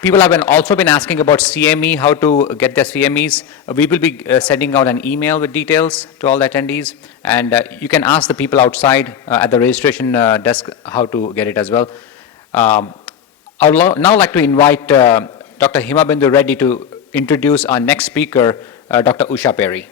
People have also been asking about CME, how to get their CMEs. We will be sending out an email with details to all the attendees, and you can ask the people outside at the registration desk how to get it as well. I would now like to invite Dr. Himabindu Reddy to introduce our next speaker, Dr. Usha Peri.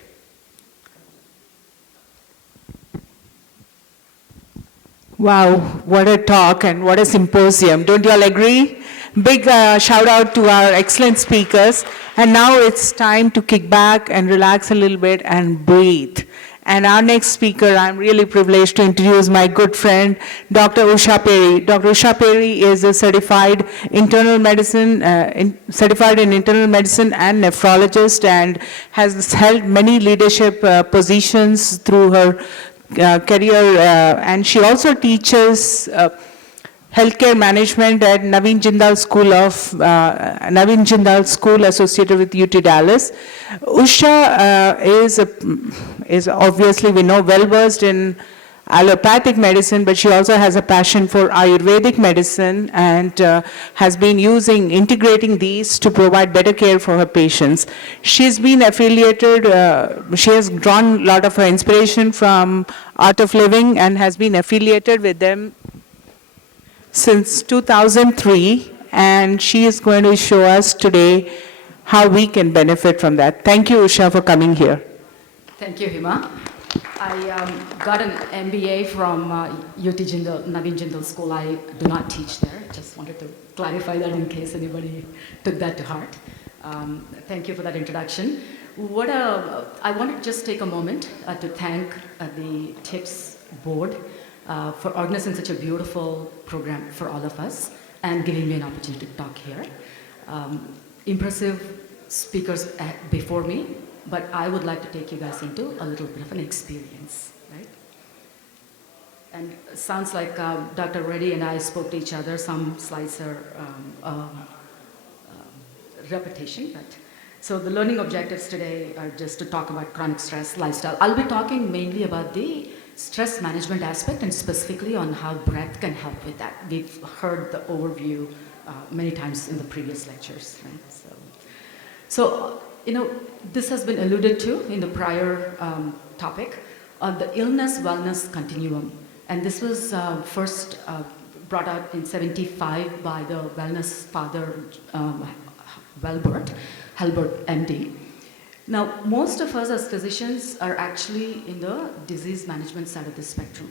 Wow, what a talk and what a symposium. Don't you all agree? Big shout out to our excellent speakers. And now it's time to kick back and relax a little bit and breathe. And our next speaker, I'm really privileged to introduce my good friend, Dr. Usha Peri. Dr. Usha Peri is a certified internal medicine, certified in internal medicine and nephrologist, and has held many leadership positions through her career, and she also teaches healthcare management at Naveen Jindal School associated with UT Dallas. Usha is obviously, we know, well versed in allopathic medicine, but she also has a passion for Ayurvedic medicine and has been integrating these to provide better care for her patients. She's been affiliated, she has drawn a lot of her inspiration from Art of Living and has been affiliated with them since 2003, and she is going to show us today how we can benefit from that. Thank you, Usha, for coming here. Thank you, Hima. I got an MBA from UT Jindal, Naveen Jindal School. I do not teach there. Just wanted to clarify that in case anybody took that to heart. Thank you for that introduction. I want to just take a moment to thank the TIPS board for organizing such a beautiful program for all of us and giving me an opportunity to talk here. Impressive speakers before me, but I would like to take you guys into a little bit of an experience, right? And it sounds like Dr. Reddy and I spoke to each other. Some slides are repetition, but so the learning objectives today are just to talk about chronic stress, lifestyle. I'll be talking mainly about the stress management aspect and specifically on how breath can help with that. We've heard the overview many times in the previous lectures, right? So you know, this has been alluded to in the prior topic on the illness-wellness continuum. And this was first brought out in '75 by the wellness father, Halbert, MD. Now, most of us as physicians are actually in the disease management side of the spectrum.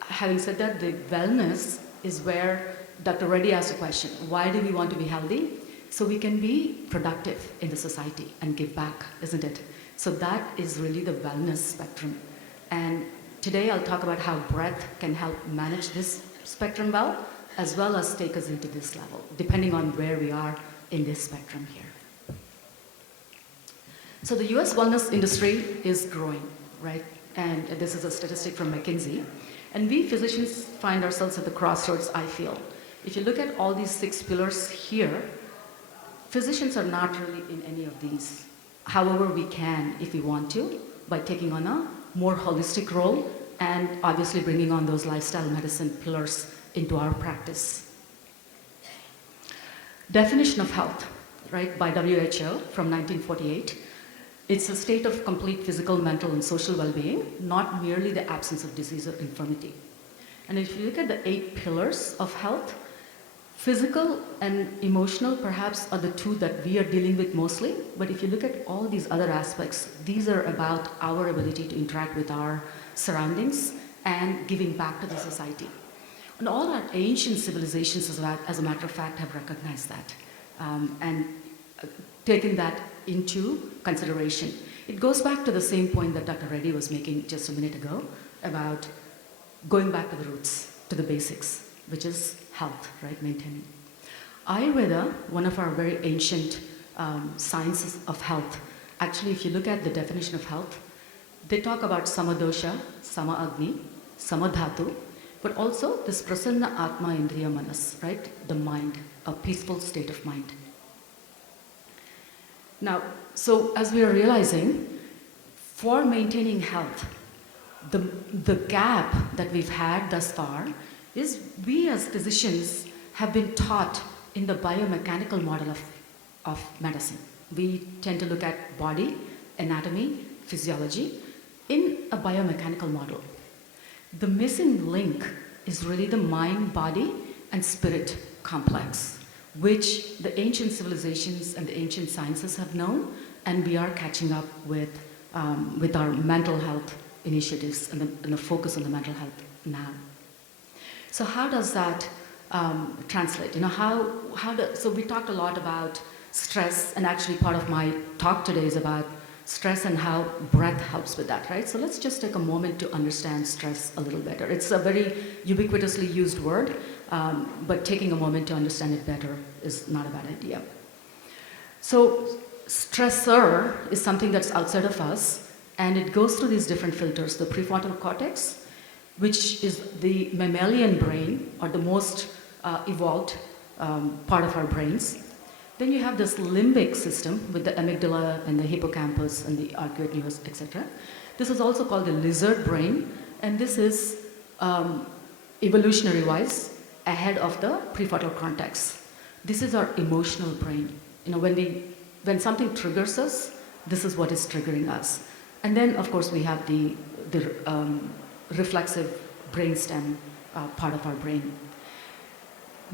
Having said that, the wellness is where Dr. Reddy asked a question, why do we want to be healthy? So we can be productive in the society and give back, isn't it? So that is really the wellness spectrum. And today I'll talk about how breath can help manage this spectrum well as take us into this level, depending on where we are in this spectrum here. So the US wellness industry is growing, right? And this is a statistic from McKinsey. And we physicians find ourselves at the crossroads, I feel. If you look at all these 6 pillars here, physicians are not really in any of these. However, we can, if we want to, by taking on a more holistic role and obviously bringing on those lifestyle medicine pillars into our practice. Definition of health, right, by WHO from 1948. It's a state of complete physical, mental, and social well-being, not merely the absence of disease or infirmity. And if you look at the 8 pillars of health, physical and emotional perhaps are the 2 that we are dealing with mostly, but if you look at all these other aspects, these are about our ability to interact with our surroundings and giving back to the society. And all our ancient civilizations, as a matter of fact, have recognized that and taken that into consideration. It goes back to the same point that Dr. Reddy was making just a minute ago about going back to the roots, to the basics, which is health, right, maintaining. Ayurveda, one of our very ancient sciences of health, actually if you look at the definition of health, they talk about samadosha, sama agni, sama dhatu, but also this prasanna atma indriya manas, right, the mind, a peaceful state of mind. Now, so as we are realizing, for maintaining health, the gap that we've had thus far is we as physicians have been taught in the biomechanical model of medicine. We tend to look at body, anatomy, physiology in a biomechanical model. The missing link is really the mind, body, and spirit complex, which the ancient civilizations and the ancient sciences have known, and we are catching up with our mental health initiatives and the focus on the mental health now. So how does that translate? So we talked a lot about stress, and actually part of my talk today is about stress and how breath helps with that, right? So let's just take a moment to understand stress a little better. It's a very ubiquitously used word, but taking a moment to understand it better is not a bad idea. So stressor is something that's outside of us, and it goes through these different filters. The prefrontal cortex, which is the mammalian brain, or the most evolved part of our brains. Then you have this limbic system with the amygdala and the hippocampus and the arcuate nerves, etc. This is also called the lizard brain, and this is evolutionary-wise ahead of the prefrontal cortex. This is our emotional brain. When something triggers us, this is what is triggering us. And then, of course, we have the reflexive brainstem part of our brain.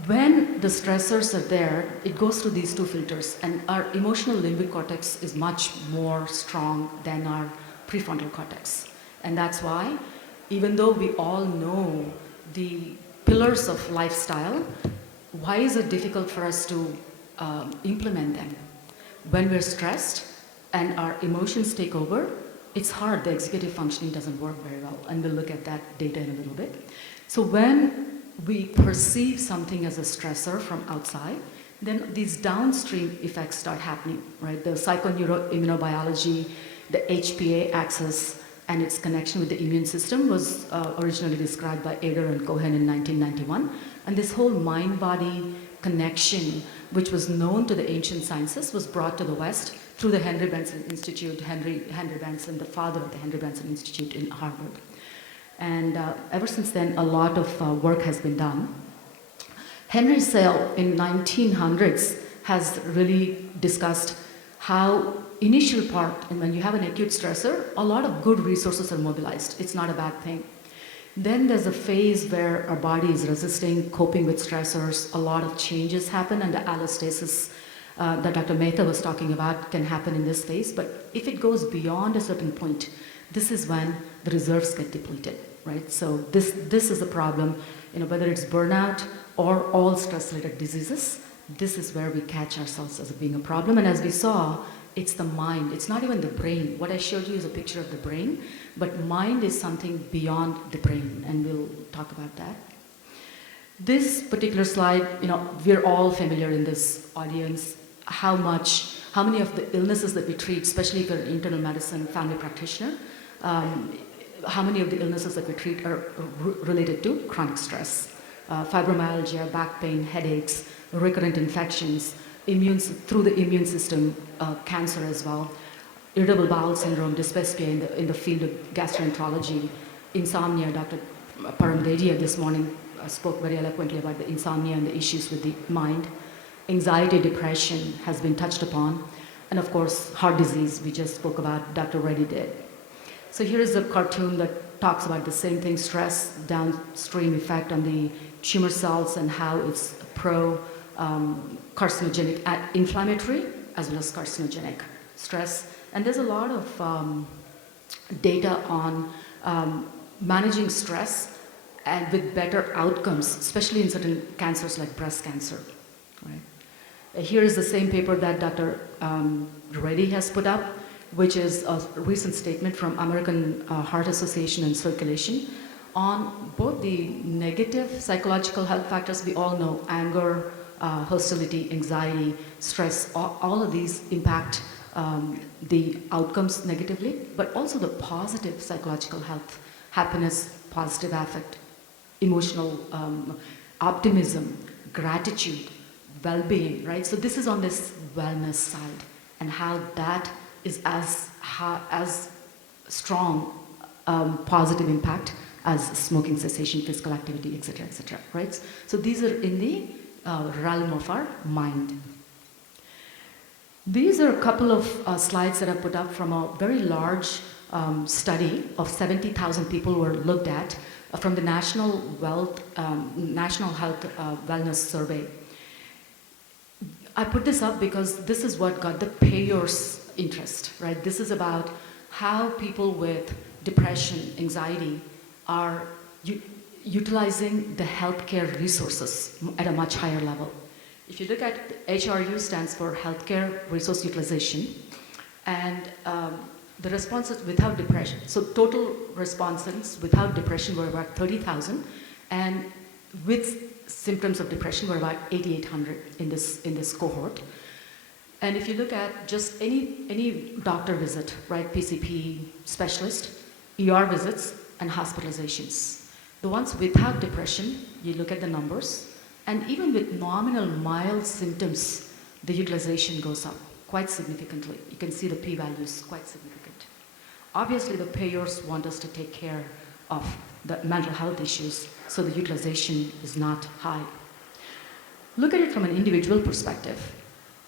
When the stressors are there, it goes through these two filters, and our emotional limbic cortex is much more strong than our prefrontal cortex. And that's why, even though we all know the pillars of lifestyle, why is it difficult for us to implement them? When we're stressed and our emotions take over, it's hard. The executive functioning doesn't work very well, and we'll look at that data in a little bit. So when we perceive something as a stressor from outside, then these downstream effects start happening, right? The psychoneuroimmunobiology, the HPA axis, and its connection with the immune system was originally described by Eder and Cohen in 1991. And this whole mind-body connection, which was known to the ancient sciences, was brought to the West through the Henry Benson Institute, Henry Benson, the father of the Henry Benson Institute in Harvard. And ever since then, a lot of work has been done. Henry Sale in 1900s has really discussed how initial part, and when you have an acute stressor, a lot of good resources are mobilized. It's not a bad thing. Then there's a phase where our body is resisting, coping with stressors. A lot of changes happen, and the allostasis that Dr. Mehta was talking about can happen in this phase. But if it goes beyond a certain point, this is when the reserves get depleted, right? So this is the problem, whether it's burnout or all stress-related diseases, this is where we catch ourselves as being a problem. And as we saw, it's the mind. It's not even the brain. What I showed you is a picture of the brain, but mind is something beyond the brain, and we'll talk about that. This particular slide, we're all familiar in this audience, how many of the illnesses that we treat, especially if you're an internal medicine family practitioner, how many of the illnesses that we treat are related to chronic stress. Fibromyalgia, back pain, headaches, recurrent infections, through the immune system, cancer as well, irritable bowel syndrome, dyspepsia in the field of gastroenterology, insomnia. Dr. Paramdedia this morning spoke very eloquently about the insomnia and the issues with the mind. Anxiety, depression has been touched upon. And of course, heart disease, we just spoke about, Dr. Reddy did. So here is a cartoon that talks about the same thing, stress, downstream effect on the tumor cells and how it's carcinogenic, inflammatory, as well as carcinogenic stress. And there's a lot of data on managing stress and with better outcomes, especially in certain cancers like breast cancer. Right? Here is the same paper that Dr. Reddy has put up, which is a recent statement from American Heart Association and Circulation on both the negative psychological health factors. We all know anger, hostility, anxiety, stress, all of these impact the outcomes negatively, but also the positive psychological health, happiness, positive affect, emotional optimism, gratitude, well-being, right? So this is on this wellness side, and how that is as strong positive impact as smoking cessation, physical activity, etc., right? So these are in the realm of our mind. These are a couple of slides that I put up from a very large study of 70,000 people who were looked at from the National Health Wellness Survey. I put this up because this is what got the payers' interest, right? This is about how people with depression, anxiety are utilizing the healthcare resources at a much higher level. If you look at HRU stands for Healthcare Resource Utilization, and the responses without depression, so total respondents without depression were about 30,000, and with symptoms of depression were about 8,800 in this cohort. And if you look at just any doctor visit, right, PCP specialist, ER visits, and hospitalizations. The ones without depression, you look at the numbers, and even with nominal mild symptoms, the utilization goes up quite significantly. You can see the p-values quite significant. Obviously, the payers want us to take care of the mental health issues, so the utilization is not high. Look at it from an individual perspective.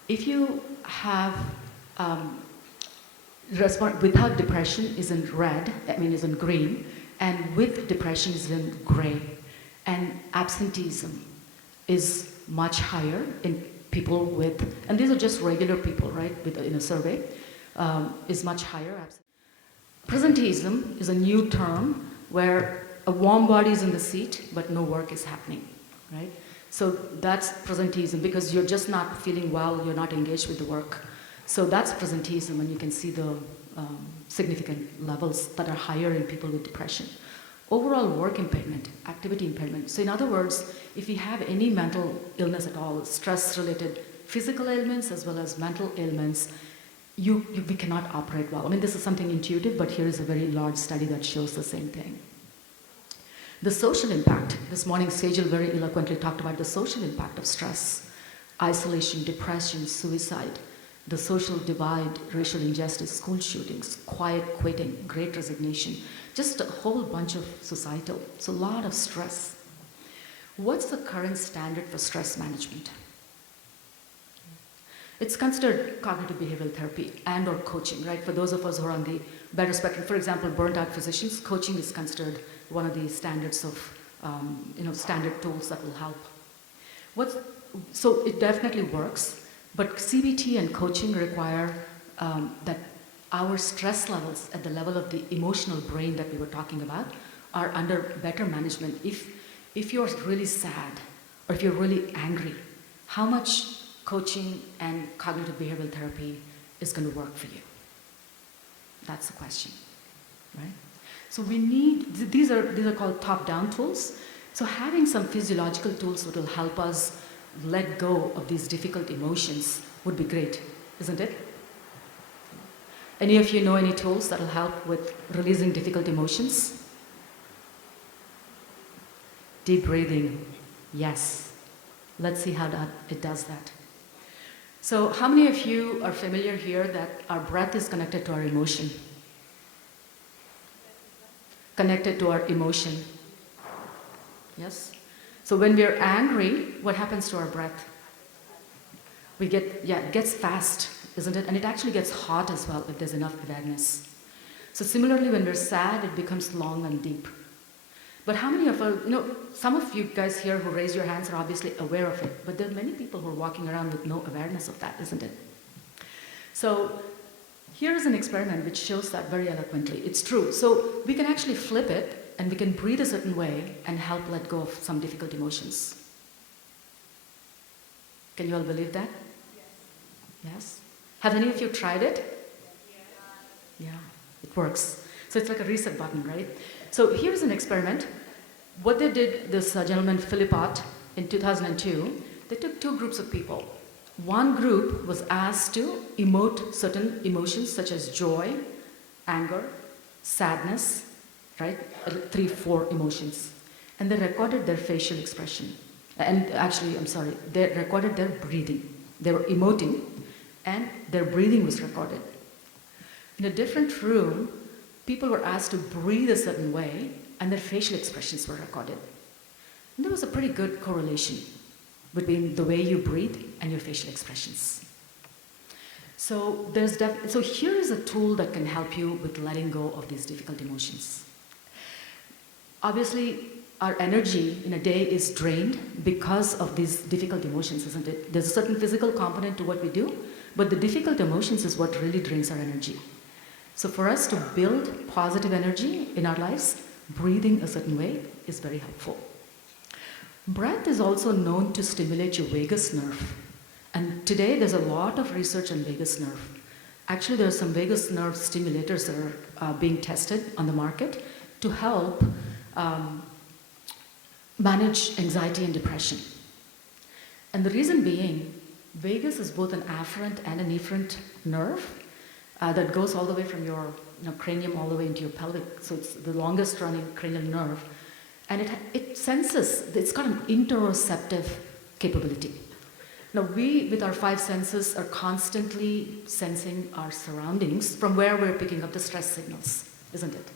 If you have without depression is in red, is in green, and with depression is in gray, and absenteeism is much higher in people with, and these are just regular people, right, in a survey, is much higher. Presenteeism is a new term where a warm body is in the seat, but no work is happening, right? So that's presenteeism, because you're just not feeling well, you're not engaged with the work. So that's presenteeism, and you can see the significant levels that are higher in people with depression. Overall work impairment, activity impairment. So in other words, if you have any mental illness at all, stress-related physical ailments as well as mental ailments, we cannot operate well. This is something intuitive, but here is a very large study that shows the same thing. The social impact. This morning, Sejal very eloquently talked about the social impact of stress, isolation, depression, suicide, the social divide, racial injustice, school shootings, quiet quitting, great resignation, just a whole bunch of societal. It's a lot of stress. What's the current standard for stress management? It's considered cognitive behavioral therapy and or coaching, right? For those of us who are on the better spectrum, for example, burnt out physicians, coaching is considered one of the standards of, standard tools that will help. So it definitely works, but CBT and coaching require that our stress levels at the level of the emotional brain that we were talking about are under better management. If you're really sad or if you're really angry, how much coaching and cognitive behavioral therapy is going to work for you? That's the question, right? So we need, these are called top-down tools. So having some physiological tools that will help us let go of these difficult emotions would be great, isn't it? Any of you know any tools that will help with releasing difficult emotions? Deep breathing, yes. Let's see how it does that. So how many of you are familiar here that our breath is connected to our emotion? Connected to our emotion. Yes? So when we're angry, what happens to our breath? It gets fast, isn't it? And it actually gets hot as well if there's enough awareness. So similarly, when we're sad, it becomes long and deep. But how many of us, some of you guys here who raise your hands are obviously aware of it, but there are many people who are walking around with no awareness of that, isn't it? So here is an experiment which shows that very eloquently. It's true. So we can actually flip it, and we can breathe a certain way and help let go of some difficult emotions. Can you all believe that? Yes? Have any of you tried it? Yeah, it works. So it's like a reset button, right? So here's an experiment. What they did, this gentleman, Philippot, in 2002, they took two groups of people. One group was asked to emote certain emotions such as joy, anger, sadness, right? 3, 4 emotions. And they recorded their facial expression. And actually, they recorded their breathing. They were emoting, and their breathing was recorded. In a different room, people were asked to breathe a certain way, and their facial expressions were recorded. And there was a pretty good correlation. between the way you breathe and your facial expressions. So, so here is a tool that can help you with letting go of these difficult emotions. Obviously, our energy in a day is drained because of these difficult emotions, isn't it? There's a certain physical component to what we do, but the difficult emotions is what really drains our energy. So for us to build positive energy in our lives, breathing a certain way is very helpful. Breath is also known to stimulate your vagus nerve. And today there's a lot of research on vagus nerve. Actually, there are some vagus nerve stimulators that are being tested on the market to help manage anxiety and depression. And the reason being, vagus is both an afferent and an efferent nerve that goes all the way from your cranium all the way into your pelvic. So it's the longest running cranial nerve. And it senses, it's got an interoceptive capability. Now we, with our 5 senses, are constantly sensing our surroundings from where we're picking up the stress signals, isn't it?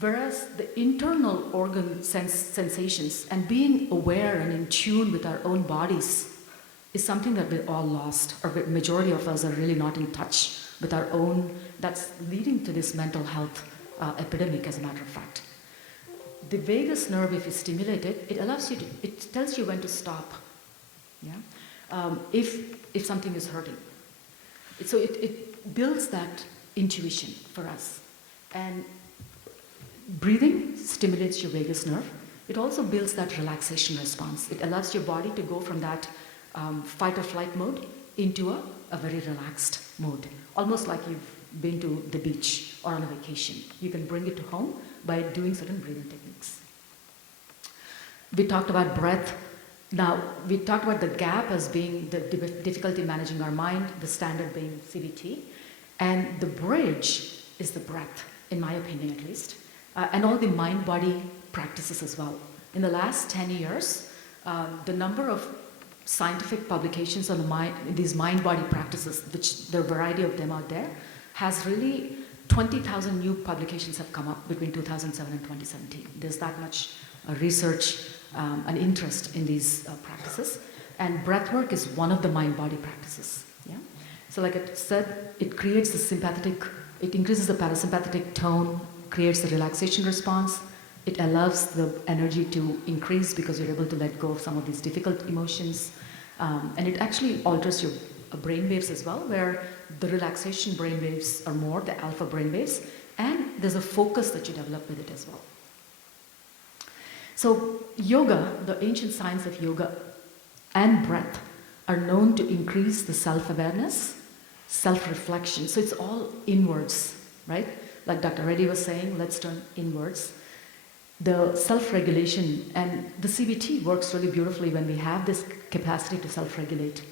Whereas the internal organ sensations and being aware and in tune with our own bodies is something that we're all lost, or the majority of us are really not in touch with our own. That's leading to this mental health epidemic, as a matter of fact. The vagus nerve, if you stimulate it, it allows you to, it tells you when to stop. Yeah? If something is hurting. So it builds that intuition for us. And breathing stimulates your vagus nerve. It also builds that relaxation response. It allows your body to go from that fight or flight mode into a very relaxed mode. Almost like you've been to the beach or on a vacation. You can bring it to home by doing certain breathing techniques. We talked about breath. Now, we talked about the gap as being the difficulty managing our mind, the standard being CBT, and the bridge is the breath, in my opinion at least, and all the mind-body practices as well. In the last 10 years, the number of scientific publications on these mind-body practices, which there are a variety of them out there, has really 20,000 new publications have come up between 2007 and 2017. There's that much research and interest in these practices. And breathwork is one of the mind-body practices. Yeah? So like I said, it creates the sympathetic, it increases the parasympathetic tone, creates the relaxation response. It allows the energy to increase because you're able to let go of some of these difficult emotions. And it actually alters your brain waves as well, where the relaxation brain waves are more, the alpha brain waves, and there's a focus that you develop with it as well. So yoga, the ancient science of yoga and breath are known to increase the self-awareness, self-reflection. So it's all inwards, right? Like Dr. Reddy was saying, let's turn inwards. The self-regulation and the CBT works really beautifully when we have this capacity to self-regulate.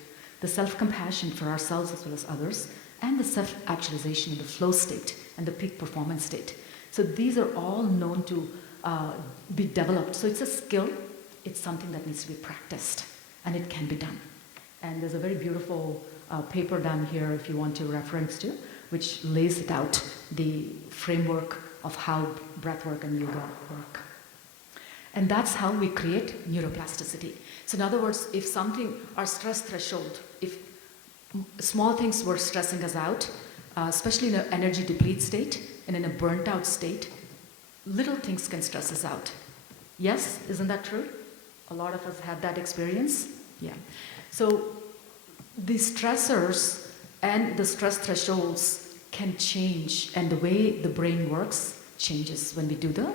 The self-compassion for ourselves as well as others, and the self-actualization in the flow state and the peak performance state. So these are all known to be developed. So it's a skill, it's something that needs to be practiced, and it can be done. And there's a very beautiful paper down here if you want to reference to, which lays it out, the framework of how breathwork and yoga work. And that's how we create neuroplasticity. So in other words, if something, our stress threshold, if small things were stressing us out, especially in an energy deplete state and in a burnt out state, little things can stress us out. Yes, isn't that true? A lot of us have that experience. Yeah. So the stressors and the stress thresholds can change, and the way the brain works changes when we do the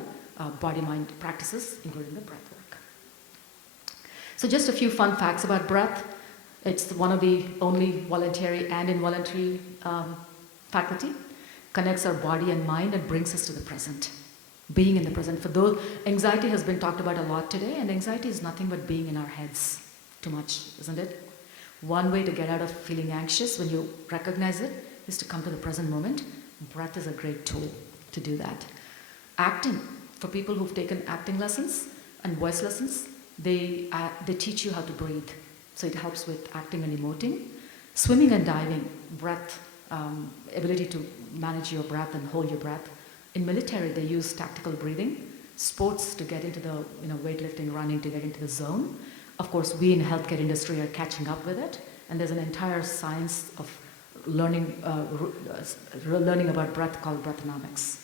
body-mind practices, including the breath work. So just a few fun facts about breath. It's one of the only voluntary and involuntary faculty. Connects our body and mind and brings us to the present. Being in the present. For those, anxiety has been talked about a lot today, and anxiety is nothing but being in our heads too much, isn't it? One way to get out of feeling anxious when you recognize it is to come to the present moment. Breath is a great tool to do that. Acting, for people who've taken acting lessons and voice lessons, they teach you how to breathe. So it helps with acting and emoting. Swimming and diving, breath, ability to manage your breath and hold your breath. In military, they use tactical breathing. Sports to get into the weightlifting, running to get into the zone. Of course, we in healthcare industry are catching up with it, and there's an entire science of learning, learning about breath called breathonomics.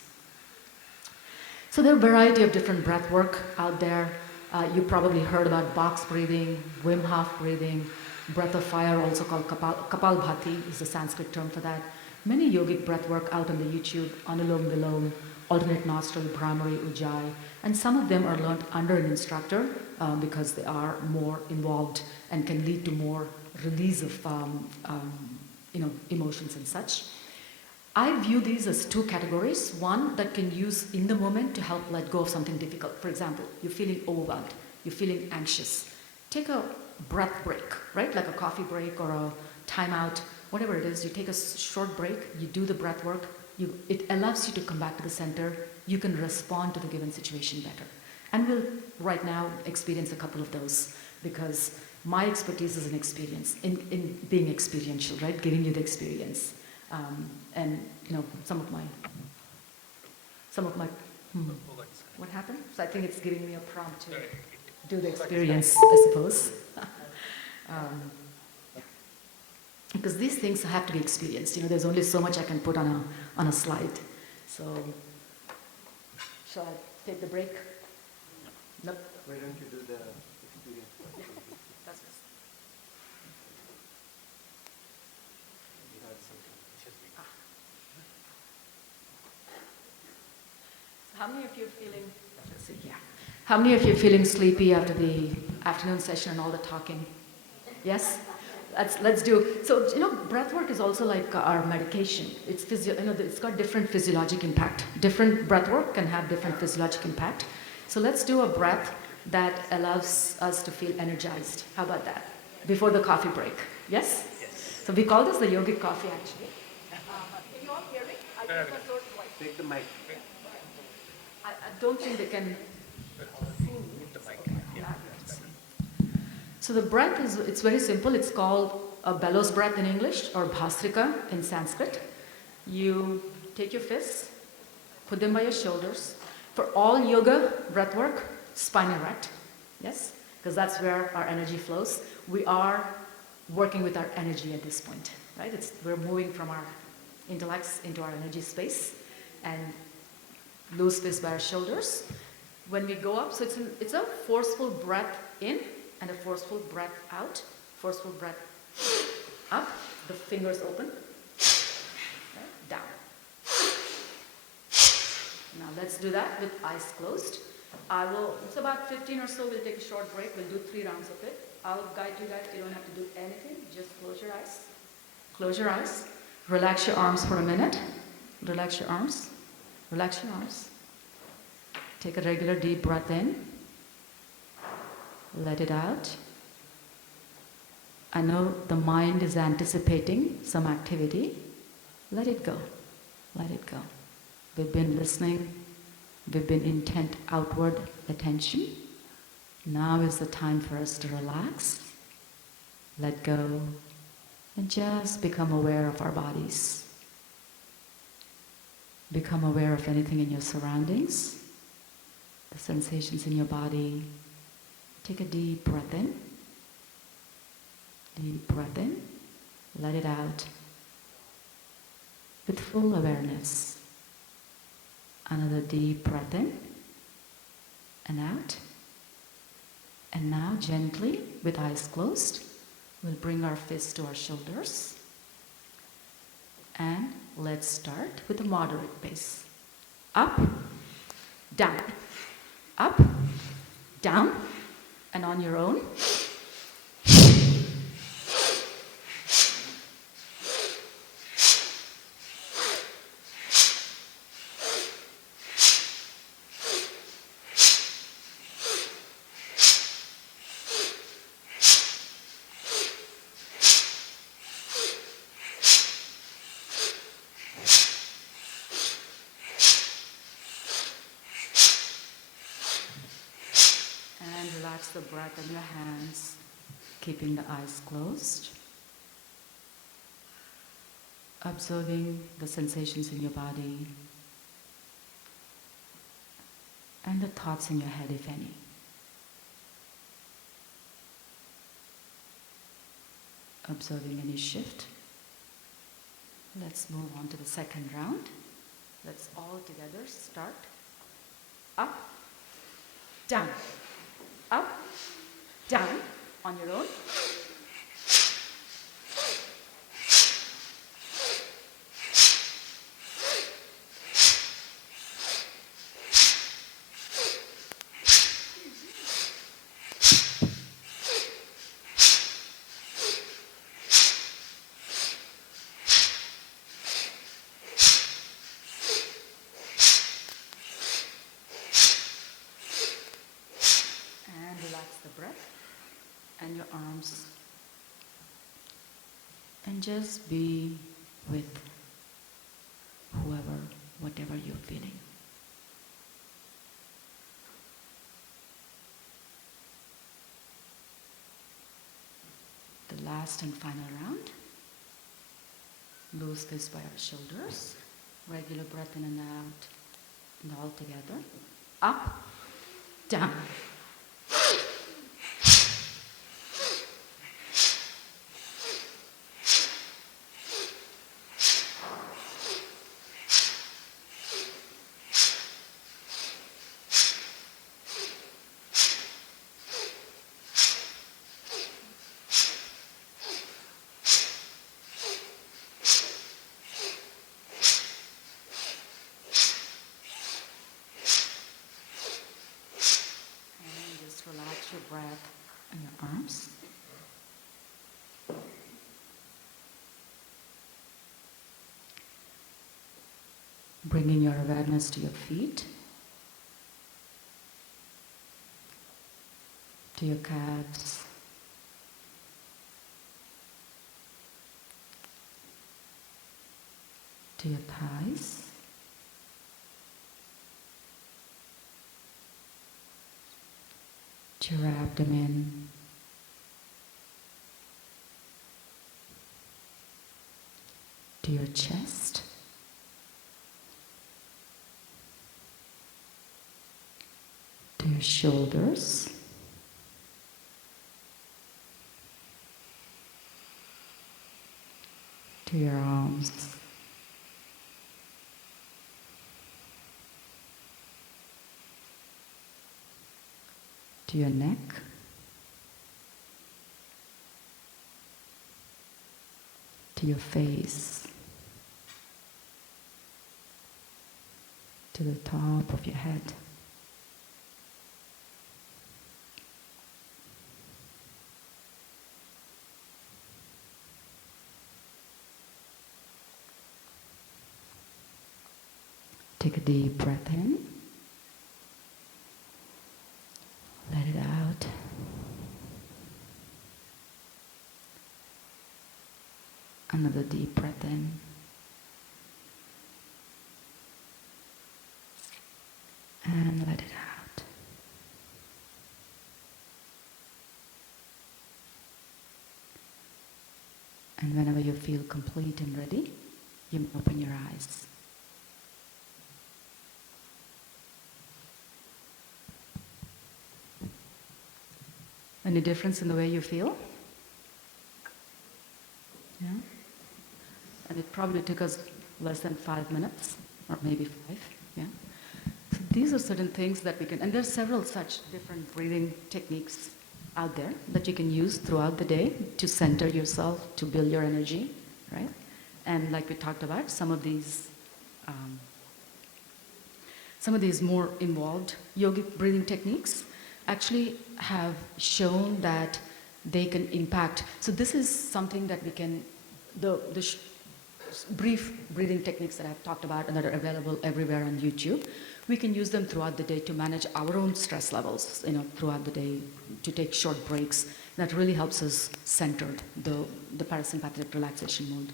So there are a variety of different breath work out there. You probably heard about box breathing, Wim Hof breathing, breath of fire, also called Kapalbhati is the Sanskrit term for that. Many yogic breath work out on the YouTube, Anulom Vilom, alternate nostril, Bhramari, Ujjayi, and some of them are learned under an instructor because they are more involved and can lead to more release of emotions and such. I view these as two categories. One that can use in the moment to help let go of something difficult. For example, you're feeling overwhelmed, you're feeling anxious. Take a breath break, right? Like a coffee break or a timeout, whatever it is. You take a short break, you do the breath work, it allows you to come back to the center. You can respond to the given situation better. And we'll right now experience a couple of those because my expertise is in experience, in being experiential, right? Giving you the experience. And some of my what happened? So I think it's giving me a prompt to do the experience, I suppose. Because these things have to be experienced. There's only so much I can put on a slide. So, shall I take the break? Nope. Why don't you do the experience? That's it. How many of you are feeling? Let's see. Yeah. How many of you are feeling sleepy after the afternoon session and all the talking? Yes. Let's do. So breath work is also like our medication. It's it's got different physiologic impact. Different breath work can have different physiologic impact. So let's do a breath that allows us to feel energized. How about that? Before the coffee break. Yes? Yes. So we call this the yogic coffee actually. Can you all hear me? I think my throat is white. Take the mic. I don't think they can see me. So the breath it's very simple. It's called a bellows breath in English or bhastrika in Sanskrit. You take your fists, put them by your shoulders. For all yoga breath work, spine erect. Yes? Because that's where our energy flows. We are working with our energy at this point, right? We're moving from our intellects into our energy space and loose fist by our shoulders. When we go up, so it's a forceful breath in and a forceful breath out. Forceful breath up, the fingers open, right, down. Now let's do that with eyes closed. It's about 15 or so, we'll take a short break. We'll do 3 rounds of it. I'll guide you guys. You don't have to do anything. Just close your eyes. Close your eyes. Relax your arms for a minute. Relax your arms. Relax your arms. Take a regular deep breath in. Let it out. I know the mind is anticipating some activity. Let it go. Let it go. We've been listening. We've been intent outward attention. Now is the time for us to relax, let go, and just become aware of our bodies. Become aware of anything in your surroundings, the sensations in your body. Take a deep breath in. Deep breath in. Let it out with full awareness. Another deep breath in and out. And now gently, with eyes closed, we'll bring our fists to our shoulders. And let's start with a moderate pace. Up, down, up, down, and on your own. Relax the breath in your hands, keeping the eyes closed. Observing the sensations in your body and the thoughts in your head, if any. observing any shift. Let's move on to the second round. Let's all together start. Up, down, up, down on your own. And relax the breath and your arms. And just be with whoever, whatever you're feeling. The last and final round. Loose fist by our shoulders. Regular breath in and out. And all together. Up, down. Relax your breath and your arms. Bringing your awareness to your feet, to your calves, to your thighs, to your abdomen, to your chest, to your shoulders, to your arms, to your neck, to your face, to the top of your head. Take a deep breath in. Let it out. Another deep breath in. And let it out. And whenever you feel complete and ready, you may open your eyes. Any difference in the way you feel? Yeah? And it probably took us less than 5 minutes, or maybe 5, yeah? So these are certain things that we can, and there's several such different breathing techniques out there that you can use throughout the day to center yourself, to build your energy, right? And like we talked about, some of these more involved yogic breathing techniques actually have shown that they can impact. So this is something that we can, the brief breathing techniques that I've talked about and that are available everywhere on YouTube, we can use them throughout the day to manage our own stress levels, throughout the day, to take short breaks. That really helps us centered, the parasympathetic relaxation mode.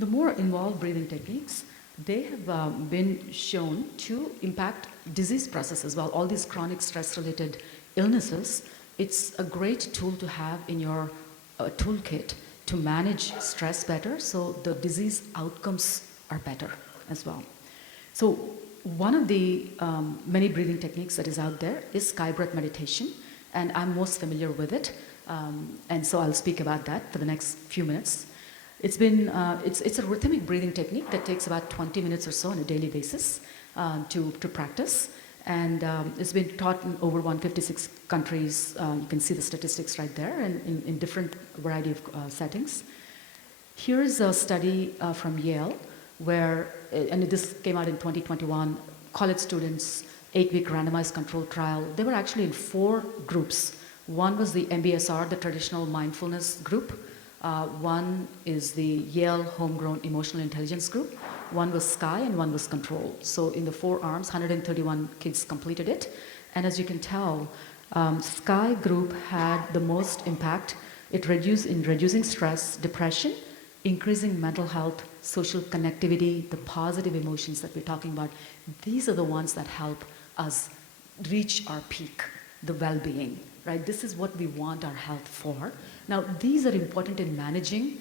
The more involved breathing techniques, they have been shown to impact disease process as well. All these chronic stress-related illnesses, it's a great tool to have in your toolkit to manage stress better, so the disease outcomes are better as well. So one of the many breathing techniques that is out there is sky breath meditation, and I'm most familiar with it. And so I'll speak about that for the next few minutes. It's a rhythmic breathing technique that takes about 20 minutes or so on a daily basis to practice. And it's been taught in over 156 countries. You can see the statistics right there, and in different variety of settings. Here's a study from Yale where, and this came out in 2021, college students, 8-week randomized controlled trial. They were actually in 4 groups. One was the MBSR, the traditional mindfulness group. One is the Yale Homegrown Emotional Intelligence group. One was Sky and one was Control. So in the 4 arms, 131 kids completed it. And as you can tell, Sky group had the most impact. It reducing stress, depression, increasing mental health, social connectivity, the positive emotions that we're talking about. These are the ones that help us reach our peak, the well-being, right? This is what we want our health for. Now, these are important in managing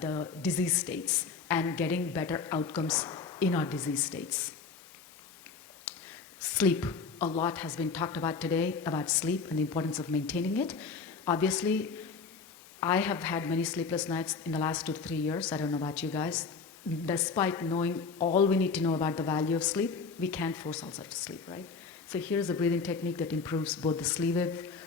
the disease states and getting better outcomes in our disease states. Sleep. A lot has been talked about today about sleep and the importance of maintaining it. Obviously, I have had many sleepless nights in the last 2 to 3 years. I don't know about you guys. Despite knowing all we need to know about the value of sleep, we can't force ourselves to sleep, right? So here's a breathing technique that improves both the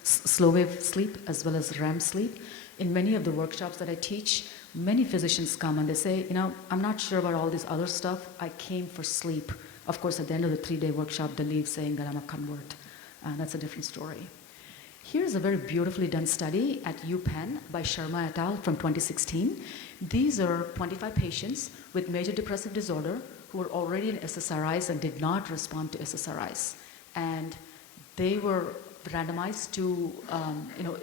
slow wave sleep as well as REM sleep. In many of the workshops that I teach, many physicians come and they say, you know, I'm not sure about all this other stuff. I came for sleep. Of course, at the end of the 3-day workshop, they leave saying that I'm a convert. That's a different story. Here's a very beautifully done study at UPenn by Sharma et al. From 2016. These are 25 patients with major depressive disorder who were already in SSRIs and did not respond to SSRIs. And they were randomized to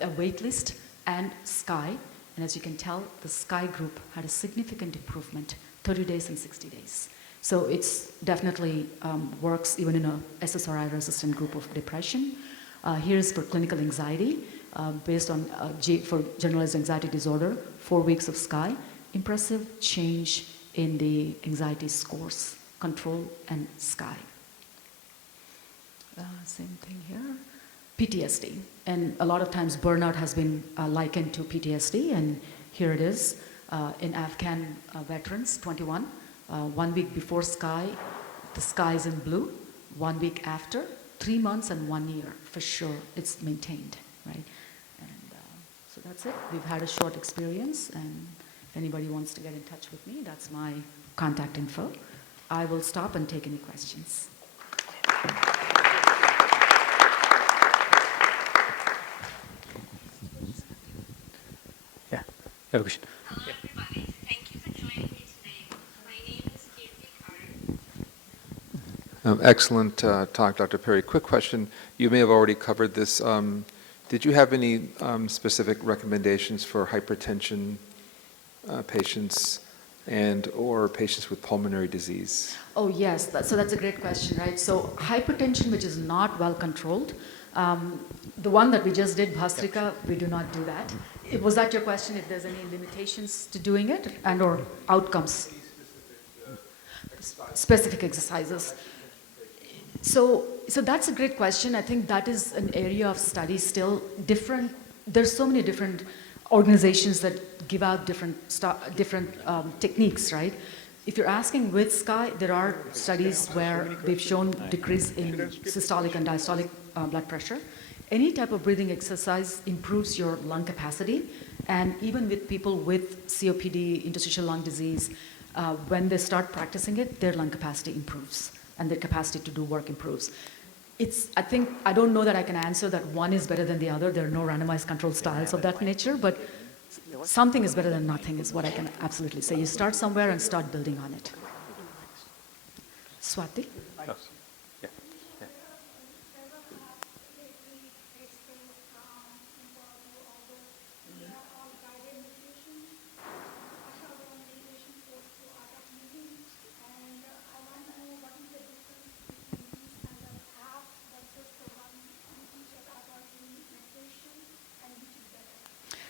a wait list and Sky. And as you can tell, the Sky group had a significant improvement, 30 days and 60 days. So it's definitely works even in a SSRI-resistant group of depression. Here's for clinical anxiety, based on for generalized anxiety disorder, 4 weeks of Sky. Impressive change in the anxiety scores, Control and Sky. Same thing here. PTSD. And a lot of times burnout has been likened to PTSD, and here it is in Afghan veterans, 21. 1 week before Sky, the sky is in blue. 1 week after, 3 months and 1 year, for sure, it's maintained, right? And so that's it. We've had a short experience, and if anybody wants to get in touch with me, that's my contact info. I will stop and take any questions. Yeah, you have a question. Hello, everybody. Thank you for joining me today. My name is Kirti Carter. Excellent talk, Dr. Peri. Quick question. You may have already covered this. Did you have any specific recommendations for hypertension patients and or patients with pulmonary disease? Oh yes, so that's a great question, right? So hypertension, which is not well controlled, the one that we just did, Bhastrika, we do not do that. Was that your question, if there's any limitations to doing it and or outcomes? Specific exercises. So that's a great question. I think that is an area of study still different. There's so many different organizations that give out different techniques, right? If you're asking with Sky, there are studies where we've shown decrease in systolic and diastolic blood pressure. Any type of breathing exercise improves your lung capacity, and even with people with COPD, interstitial lung disease, when they start practicing it, their lung capacity improves and their capacity to do work improves. I don't know that I can answer that one is better than the other. There are no randomized controlled styles of that nature, but something is better than nothing is what I can absolutely say. You start somewhere and start building on it. Swati?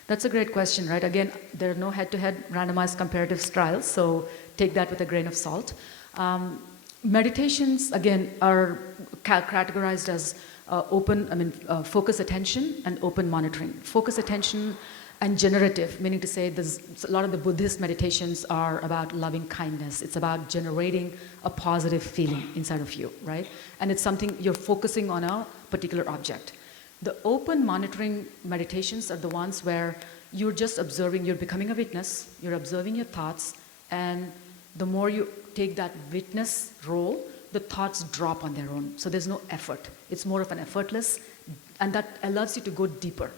That's a great question, right? Again, there are no head-to-head randomized comparative trials, so take that with a grain of salt. Meditations, again, are categorized as focus attention and open monitoring. Focus attention and generative, meaning to say there's a lot of the Buddhist meditations are about loving kindness. It's about generating a positive feeling inside of you, right? And it's something you're focusing on a particular object. The open monitoring meditations are the ones where you're just observing, you're becoming a witness, you're observing your thoughts, and the more you take that witness role, the thoughts drop on their own. So there's no effort. It's more of an effortless, and that allows you to go deeper.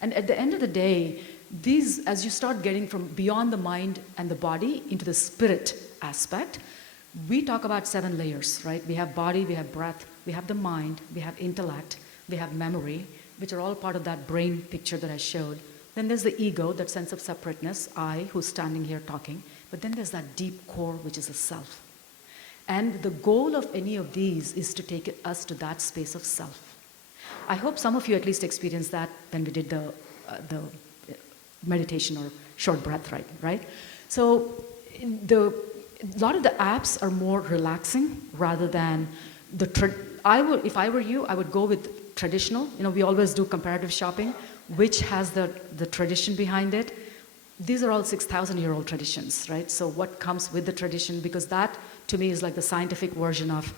And at the end of the day, these, as you start getting from beyond the mind and the body into the spirit aspect, we talk about 7 layers, right? We have body, we have breath, we have the mind, we have intellect, we have memory, which are all part of that brain picture that I showed. Then there's the ego, that sense of separateness, I, who's standing here talking. But then there's that deep core, which is the self. And the goal of any of these is to take us to that space of self. I hope some of you at least experienced that when we did the meditation or short breath, right? So a lot of the apps are more relaxing rather than if I were you, I would go with traditional. You know, we always do comparative shopping, which has the tradition behind it. These are all 6,000-year-old traditions, right? So what comes with the tradition, because that to me is like the scientific version of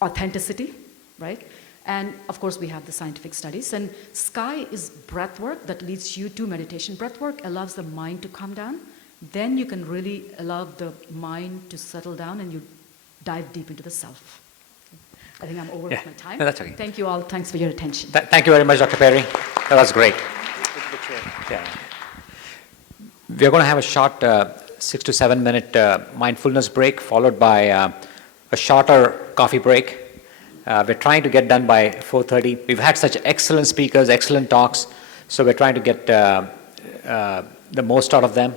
authenticity, right? And of course we have the scientific studies. And Sky is breath work that leads you to meditation. Breath work allows the mind to calm down. Then you can really allow the mind to settle down and you dive deep into the self. I think I'm over with my time. No, that's okay. Thank you all. Thanks for your attention. Thank you very much, Dr. Peri. That was great. Yeah. We're going to have a short 6 to 7 minute mindfulness break, followed by a shorter coffee break. We're trying to get done by 4:30. We've had such excellent speakers, excellent talks, so we're trying to get the most out of them.